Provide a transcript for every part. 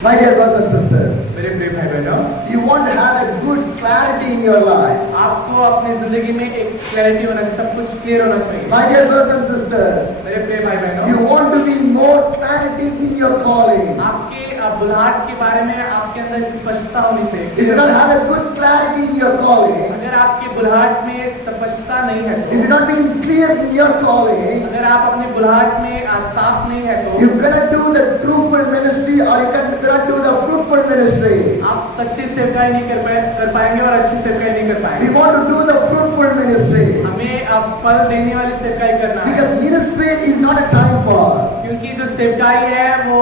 My dear brothers and sisters, मेरे प्रिय भाई बहनों, you want to have a good clarity in your life. आपको अपनी जिंदगी में एक क्लैरिटी होना चाहिए, सब कुछ क्लियर होना चाहिए। My dear brothers and sisters, मेरे प्रिय भाई बहनों, you want to be more clarity in your calling. आपके बुलाहट के बारे में आपके अंदर स्पष्टता होनी If you चाहिए। don't have a good clarity in your calling, अगर आपकी बुलाहट में स्पष्टता नहीं है if you're तो, not being clear in your calling, अगर आप अपनी बुलाहट में साफ नहीं है तो, you cannot do the truthful ministry or you cannot do the fruitful ministry. आप सच्ची सेवकाई नहीं कर पाएंगे और अच्छी सेवकाई नहीं कर We पाएंगे। want to do the fruitful ministry हमें अब फल देने वाली सेवकाई करना है, because ministry is not a time pass. क्योंकि जो सेवकाई है वो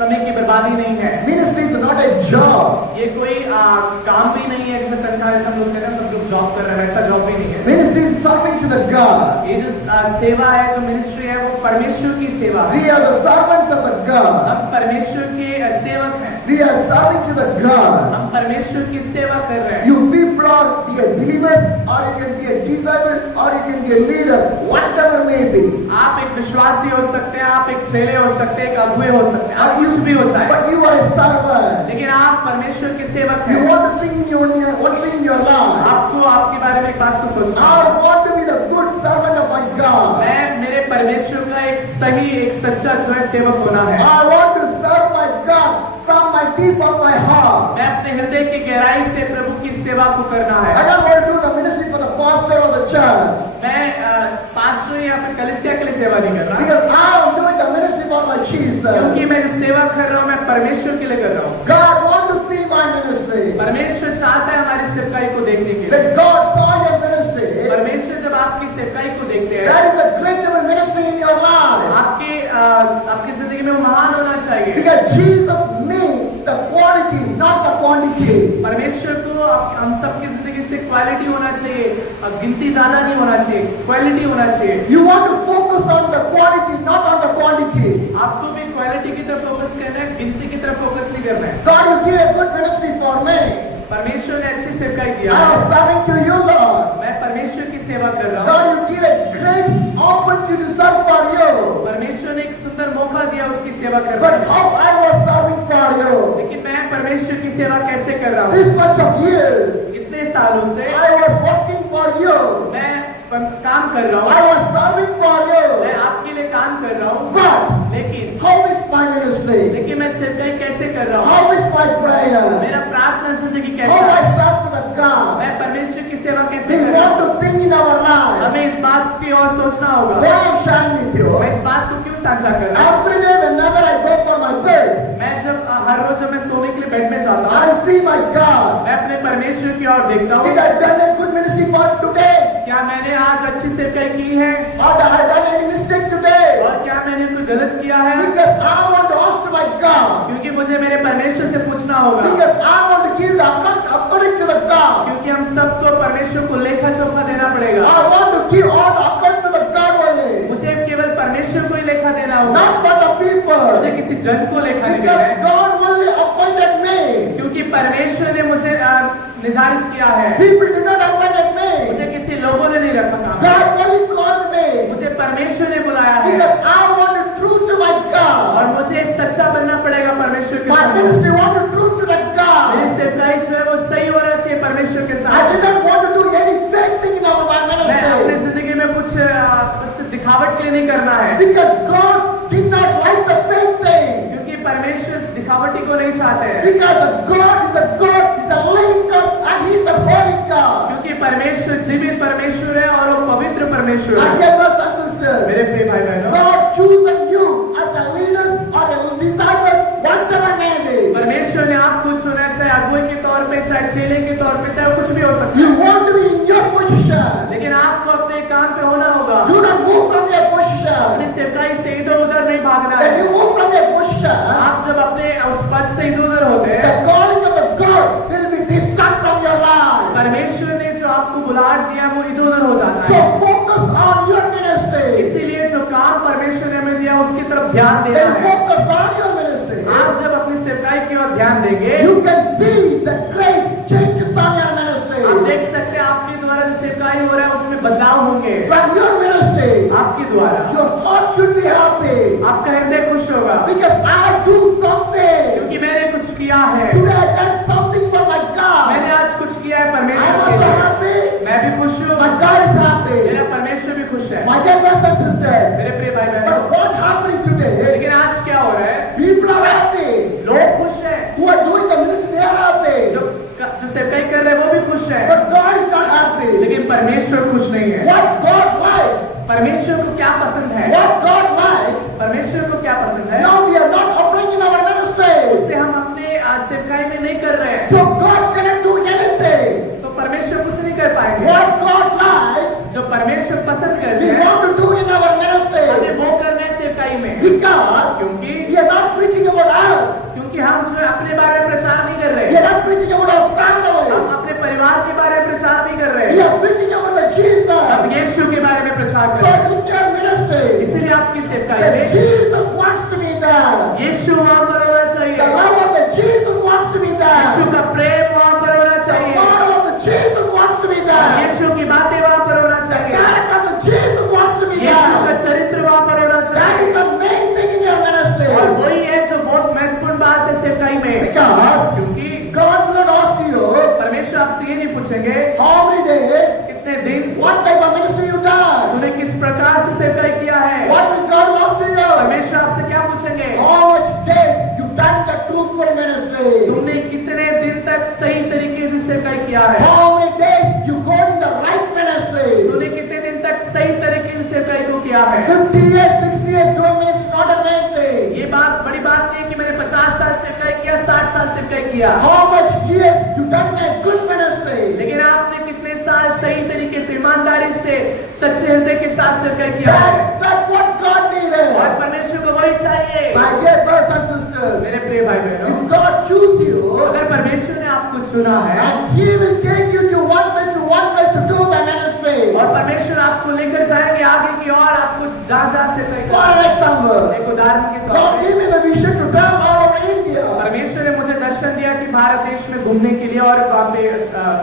समय की बर्बादी नहीं है। Ministry is not a job. ये कोई काम भी नहीं है जैसे तनख्वाह जैसा हम लोग कहते हैं सब लोग जॉब कर रहे हैं, वैसा जॉब भी नहीं है। Ministry is serving to the God. ये जो सेवा है, जो मिनिस्ट्री है, वो परमेश्वर की सेवा है। We are the servants of the God. हम परमेश्वर के सेवक हैं। We are serving to the God. हम परमेश्वर की सेवा कर रहे हैं। You people are be a believers or you can be a disciple or you can be a leader, whatever may be. आप एक विश्वासी हो सकते हैं, आप एक चेले हो सकते हैं, एक अगुवे हो सकते हैं, आप कुछ भी हो जाए, But you are a servant. लेकिन आप परमेश्वर के सेवक You हैं। want to think in your only in your life. आपको आपके बारे में एक बात को सोचना I है। want to be the good servant of my God. मैं मेरे परमेश्वर का एक सही, एक सच्चा जो है सेवक होना है। I want to serve my God from my deep of my heart. मैं अपने हृदय की गहराई से प्रभु की सेवा को करना I है। don't want to do the ministry for the pastor or the church. मैं पास्टर या फिर कलीसिया के लिए सेवा नहीं कर रहा, Because I am doing the ministry for my Jesus. क्योंकि मैं जो सेवा कर रहा हूँ मैं परमेश्वर के लिए कर रहा हूँ। God wants to see my ministry. परमेश्वर चाहता है हमारी सेवकाई को देखने के लिए। When God saw your ministry, परमेश्वर जब आपकी सेवकाई को देखते हैं, that is a great ministry in your life. आपकी जिंदगी में वो महान होना चाहिए। Because Jesus means the quality, not the quantity. परमेश्वर को हम सबकी जिंदगी से क्वालिटी होना चाहिए, गिनती ज्यादा नहीं होना चाहिए, क्वालिटी होना चाहिए। You want to focus on the quality, not on the quantity. आपको भी क्वालिटी की तरफ फोकस करना है, गिनती की तरफ फोकस नहीं करना है। God, you give a good ministry for me. परमेश्वर ने अच्छी सेवकाई I किया am है। serving to you, Lord. मैं परमेश्वर की सेवा कर रहा हूँ। God, you give a great opportunity to serve for you. परमेश्वर ने एक सुंदर मौका दिया उसकी सेवा करने But का। how I was serving for you? लेकिन मैं परमेश्वर की सेवा कैसे कर रहा हूँ? This much of years, इतने सालों से I was working for you. मैं काम कर रहा I हूँ, was serving for मैं you. आपके लिए काम कर रहा हूँ, But लेकिन how is my ministry? मैं सेवकाई कैसे कर रहा हूँ? How is my prayer? मेरा प्रार्थना जिंदगी कैसा How I है? serve to the God? मैं परमेश्वर की सेवा कैसे We कर रहा want हूँ? to think in our life. हमें इस बात की ओर सोचना होगा। Why I am sharing with you? मैं इस बात को क्यों साझा कर रहा हूँ? Every day whenever I go for my bed, मैं जब हर रोज जब मैं सोने के लिए बेड में जाता हूँ, I see my God. मैं अपने परमेश्वर की ओर देखता हूँ। Did I done a good ministry for today? क्या मैंने आज अच्छी सेवकाई की है? Or did I done any mistake today? और क्या मैंने कोई गलत किया है? Because I want to ask to my God. क्योंकि मुझे मेरे परमेश्वर से पूछना होगा, Because I want to give the account according to the God. क्योंकि हम सबको परमेश्वर को लेखा जोखा देना पड़ेगा। I want to give all the account to the God only. मुझे केवल परमेश्वर को ही लेखा देना होगा, Not for the मुझे people. किसी जन को लेखा नहीं देना Because है, God only appointed me. क्योंकि परमेश्वर ने मुझे निर्धारित किया है। People did not appoint me. मुझे किसी लोगों ने नहीं रखा था, God only called me. मुझे परमेश्वर ने बुलाया है। Because I want to true to my God. और मुझे सच्चा बनना पड़ेगा परमेश्वर के My सामने। ministry want to true to the मेरी God. सेवकाई जो है वो सही होना चाहिए परमेश्वर के I सामने। did not want to do any fake thing in our my मैं अपनी ministry. जिंदगी में कुछ बस दिखावट के लिए नहीं करना है, Because God did not like the fake thing. क्योंकि परमेश्वर दिखावटी को नहीं चाहते हैं। Because God is a God, is a living God, and He is a holy God. क्योंकि परमेश्वर जीवित परमेश्वर है और वो पवित्र परमेश्वर My है। dear brothers and sisters, मेरे प्रिय भाई बहनों, God chosen you as a leader or a disciple, whatever may be. परमेश्वर ने आपको चुना, चाहे अगुवे के तौर पे, चाहे चेले के तौर पे, चाहे कुछ भी हो सकता You है, want to be in your position. लेकिन आपको अपने काम पे होना होगा। Do not move from your अपनी position. सेवकाई से इधर उधर नहीं भागना When है। you move from your position, आप जब अपने उस पद से इधर उधर होते the हैं, calling of the God will be distracted from your life. परमेश्वर ने जो आपको बुलाहट दिया वो इधर उधर हो जाता So है। focus on your ministry. इसीलिए जो काम परमेश्वर ने हमें दिया उसकी तरफ ध्यान देना Then है। focus on your ministry. आप जब अपनी सेवकाई की ओर ध्यान देंगे, You can see the great changes on your ministry. आप देख सकते हैं आपके द्वारा जो सेवकाई हो रहा है उसमें बदलाव होंगे। From your ministry, आपके द्वारा your heart should be happy. आपका हृदय खुश होगा, Because I do something. क्योंकि मैंने किया है, Today I done something for my God. मैंने आज कुछ किया है I परमेश्वर was के so लिए, happy. मैं भी खुश हूँ, My God is happy. मेरा परमेश्वर भी खुश है। My dear brothers and sisters. मेरे प्रिय भाई But बहनों, what's happening today? लेकिन आज क्या हो रहा है? People are happy. लोग खुश हैं, Who are doing the ministry, they are happy. जो सेवकाई कर रहे हैं वो भी खुश है, But God is not happy. लेकिन परमेश्वर खुश नहीं है। What God likes, परमेश्वर को क्या पसंद है? what God likes, परमेश्वर को क्या पसंद है? now we are not applying in our ministry. उससे हम अपने सेवकाई में नहीं कर रहे हैं, So God cannot do anything. तो परमेश्वर कुछ नहीं कर पाएंगे। What God likes, जो परमेश्वर पसंद करते we हैं, want to do in our हमें ministry. वो करना है सेवकाई में, Because क्योंकि we are not preaching about us. हम जो है अपने बारे में प्रचार नहीं कर रहे, We are not preaching about our family. हम अपने परिवार के बारे में प्रचार नहीं कर रहे, We are preaching about the हम Jesus. यीशु के बारे में प्रचार कर So रहे हैं। in your ministry, इसलिए आपकी सेवकाई the में Jesus wants to be there. यीशु वहाँ पर होना The चाहिए, love of the Jesus wants to be Yeshu there. का प्रेम वहाँ पर होना The चाहिए, model of the Jesus wants to be there. यीशु की बातें वहाँ पर होना The चाहिए, character of the Jesus wants to be यीशु का there. चरित्र वहाँ पर होना That चाहिए, is the main thing in your और ministry. वही है जो बहुत महत्वपूर्ण बात है सेवकाई में, Because क्योंकि God will not ask you परमेश्वर आपसे ये नहीं पूछेंगे how many days, कितने दिन what type of ministry you done. तूने किस प्रकार से सेवकाई किया है, What will God ask you? परमेश्वर आपसे क्या पूछेंगे, How much days you done the truthful ministry? तुमने कितने दिन तक सही तरीके से सेवकाई किया है, How many days you go in the right ministry? तूने कितने दिन तक सही तरीके से सेवकाई को किया है। 50 years, 60 years doing ministry not a main thing. ये बात बड़ी बात नहीं है कि मैंने 50 साल सेवकाई किया, 60 साल सेवकाई किया, How much years you done a good ministry? लेकिन आपने कितने साल सही तरीके से ईमानदारी से सच्चे हृदय के साथ सेवकाई किया है, That's what God और needed. परमेश्वर को वही चाहिए। My dear brothers and sisters, मेरे प्रिय भाई बहनों, if God choose you, अगर परमेश्वर ने आपको चुना है and He will take you to one place to do the ministry. और परमेश्वर आपको लेकर जाएंगे आगे की ओर, आपको जहाँ सेवकाई For करनी है। example, एक उदाहरण के तौर God पर gave me the vision to travel all over India. परमेश्वर ने मुझे दर्शन दिया कि भारत देश में घूमने के लिए और वहाँ पे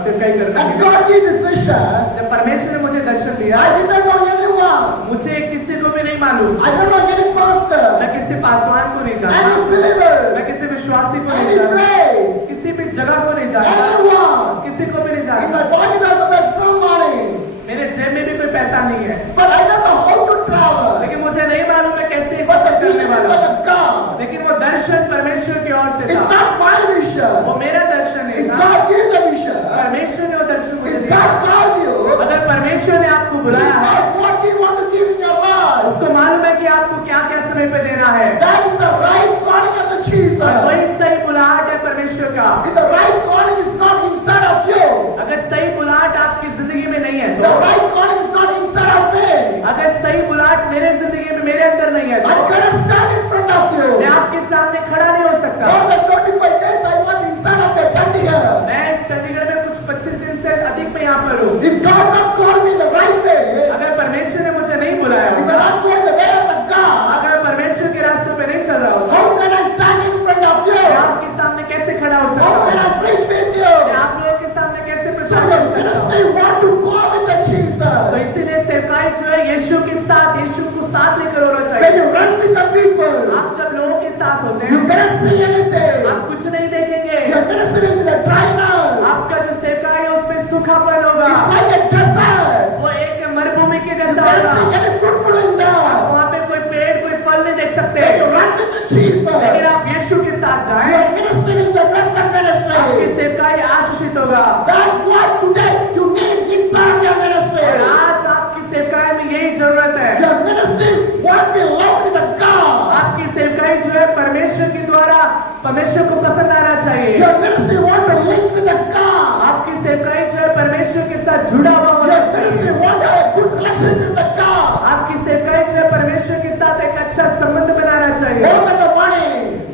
सेवकाई करने के And लिए। God gave this vision. जब परमेश्वर ने मुझे दर्शन दिया, I did not know anyone. मुझे किसी को भी नहीं मालूम, I don't know any pastor, मैं किसी पासवान को नहीं any जानता, मैं believer, किसी विश्वासी को नहीं any जानता, place, किसी भी जगह को नहीं जानता, anyone. किसी को भी नहीं In जानता, my body also there's no money. मेरे जेब में भी कोई पैसा नहीं है, But I don't know how to travel. लेकिन मुझे नहीं मालूम मैं कैसे इसे But the करने vision is वाला by हूँ। the God. लेकिन वो दर्शन परमेश्वर की ओर से It's था, not my vision. वो मेरा दर्शन नहीं If था, God gave the vision, परमेश्वर ने वो दर्शन मुझे if दिया। God called you, अगर परमेश्वर ने आपको He बुलाया है, knows what He wants to give in your life. उसको मालूम है कि आपको क्या क्या समय पे देना है, That is the right calling of the और Jesus. वही सही बुलाहट है परमेश्वर का। If the right calling is not inside of you, अगर सही बुलाहट आपकी जिंदगी में नहीं है the तो, right calling is not inside of me, अगर सही बुलाहट मेरे जिंदगी में मेरे अंदर नहीं है I तो cannot stand in front of मैं you. आपके सामने खड़ा नहीं हो सकता। More than 25 days I was inside of the Chandigarh. मैं इस चंडीगढ़ में कुछ 25 दिन से अधिक में यहाँ पर हूँ। If God not called me the right way, अगर परमेश्वर ने मुझे नहीं बुलाया if I होगा, not going the way of the God, अगर परमेश्वर के रास्ते पे नहीं चल रहा होगा, how can I stand in front of मैं you? आपके सामने कैसे खड़ा हो सकता How can हूँ? I preach with मैं you? आप लोगों के सामने कैसे So प्रचार the कर सकता हूँ? ministry want to go with the तो Jesus. इसीलिए सेवकाई जो है यीशु के साथ, यीशु को साथ लेकर होना When चाहिए। you run with the people, आप जब लोगों के साथ होते you हैं, cannot see anything. आप कुछ नहीं देखेंगे, Your ministry will be a dryness. आपका जो सेवकाई है उसमें सूखापन होगा, It's like a desert. वो एक मरुभूमि के You जैसा cannot होगा। see any fruitful in there. वहाँ पे कोई पेड़, कोई फल नहीं देख सकते, When you run with the Jesus, लेकिन आप यीशु के साथ जाएं, your ministry will be a blessed आपकी ministry. सेवकाई आशीषित होगा। That's what today you need inside your और ministry. आज आपकी सेवकाई में यही जरूरत है। Your ministry won't be loved with the God. आपकी सेवकाई जो है परमेश्वर के द्वारा परमेश्वर को पसंद आना चाहिए। Your ministry want to link with the God. आपकी सेवकाई जो है परमेश्वर के साथ जुड़ा हुआ होना Your ministry चाहिए। want to have a good relationship with the God. आपकी सेवकाई जो है परमेश्वर के साथ एक अच्छा संबंध बनाना चाहिए। More than the money.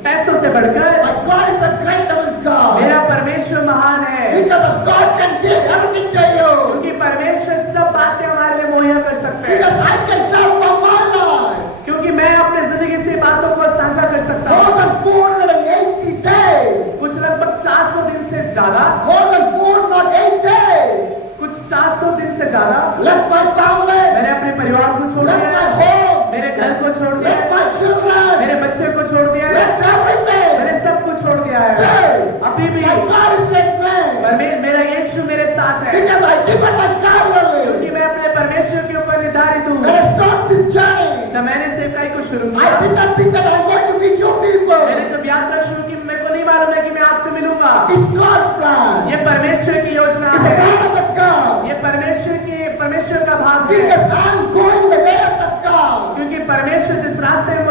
पैसों से बढ़कर My God is a great God. मेरा परमेश्वर महान है, Because God can give everything to you. क्योंकि परमेश्वर सब बातें हमारे लिए मुहैया कर सकते हैं। Because I can share from my life. क्योंकि मैं अपने जिंदगी से बातों को साझा कर सकता More हूँ। than 480 days. कुछ लगभग 400 दिन से ज्यादा, More than 408 days. कुछ 400 दिन से ज्यादा Left my family. मैंने अपने परिवार को छोड़ Left दिया my है, home. मेरे घर को छोड़ दिया Left है, my children. मेरे बच्चे को छोड़ दिया है, Left everything. मैंने सब कुछ छोड़ दिया है। अभी भी My God is with me. मेरा यीशु मेरे साथ है, Because I depend my God क्योंकि only. मैं अपने परमेश्वर के ऊपर निर्धारित हूँ। When I start this journey, जब मैंने सेवकाई को शुरू I किया, did not think that I'm going to meet you मैंने people. जब यात्रा शुरू की, मेरे को नहीं मालूम है कि मैं आपसे मिलूंगा। It's God's plan. ये परमेश्वर की योजना It's the है, plan of the God. ये परमेश्वर का भाग है, Because I'm going the way of the God. क्योंकि परमेश्वर जिस रास्ते में